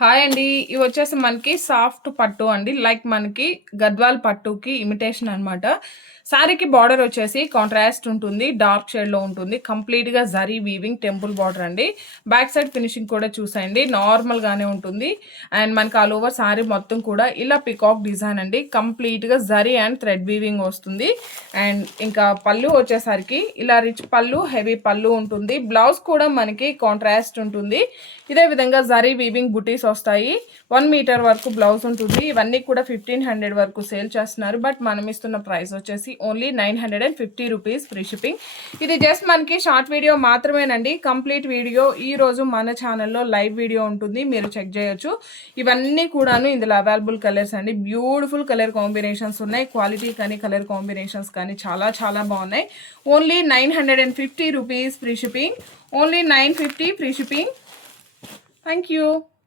Hi అండి. ఇవి వచ్చేసి మనకి సాఫ్ట్ పట్టు అండి. లైక్ మనకి గద్వాల్ పట్టుకి ఇమిటేషన్ అనమాట. శారీకి బార్డర్ వచ్చేసి కాంట్రాస్ట్ ఉంటుంది. డార్క్ షేడ్‌లో ఉంటుంది. కంప్లీట్‌గా జరీ వీవింగ్ టెంపుల్ బార్డర్ అండి. బ్యాక్ సైడ్ ఫినిషింగ్ కూడా చూసేయండి. నార్మల్‌గానే ఉంటుంది. అండ్ మనకి ఆల్ ఓవర్ శారీ మొత్తం కూడా ఇలా పికాక్ డిజైన్ అండి. కంప్లీట్‌గా జరీ అండ్ థ్రెడ్ వీవింగ్ వస్తుంది. అండ్ ఇంకా పళ్ళు వచ్చేసరికి ఇలా రిచ్ పళ్ళు, హెవీ పళ్ళు ఉంటుంది. బ్లౌజ్ కూడా మనకి కాంట్రాస్ట్ ఉంటుంది. ఇదే విధంగా జరీ వీవింగ్ బుటీస్ వస్తాయి. 1 మీటర్ వరకు బ్లౌజ్ ఉంటుంది. ఇవన్నీ కూడా 1500 వరకు సేల్ చేస్తున్నారు. బట్ మనం ఇస్తున్న ప్రైస్ వచ్చేసి ఓన్లీ 950 రూపీస్ ఫ్రీ షిప్పింగ్. ఇది జస్ట్ మనకి షార్ట్ వీడియో మాత్రమేనండి. కంప్లీట్ వీడియో ఈ రోజు మన ఛానల్లో లైవ్ వీడియో ఉంటుంది, మీరు చెక్ చేయొచ్చు. ఇవన్నీ కూడాను ఇందులో అవైలబుల్ కలర్స్ అండి. బ్యూటిఫుల్ కలర్ కాంబినేషన్స్ ఉన్నాయి. క్వాలిటీ కానీ కలర్ కాంబినేషన్స్ కానీ చాలా చాలా బాగున్నాయి. Only 950 rupees free shipping. Only 950 free shipping. Thank you.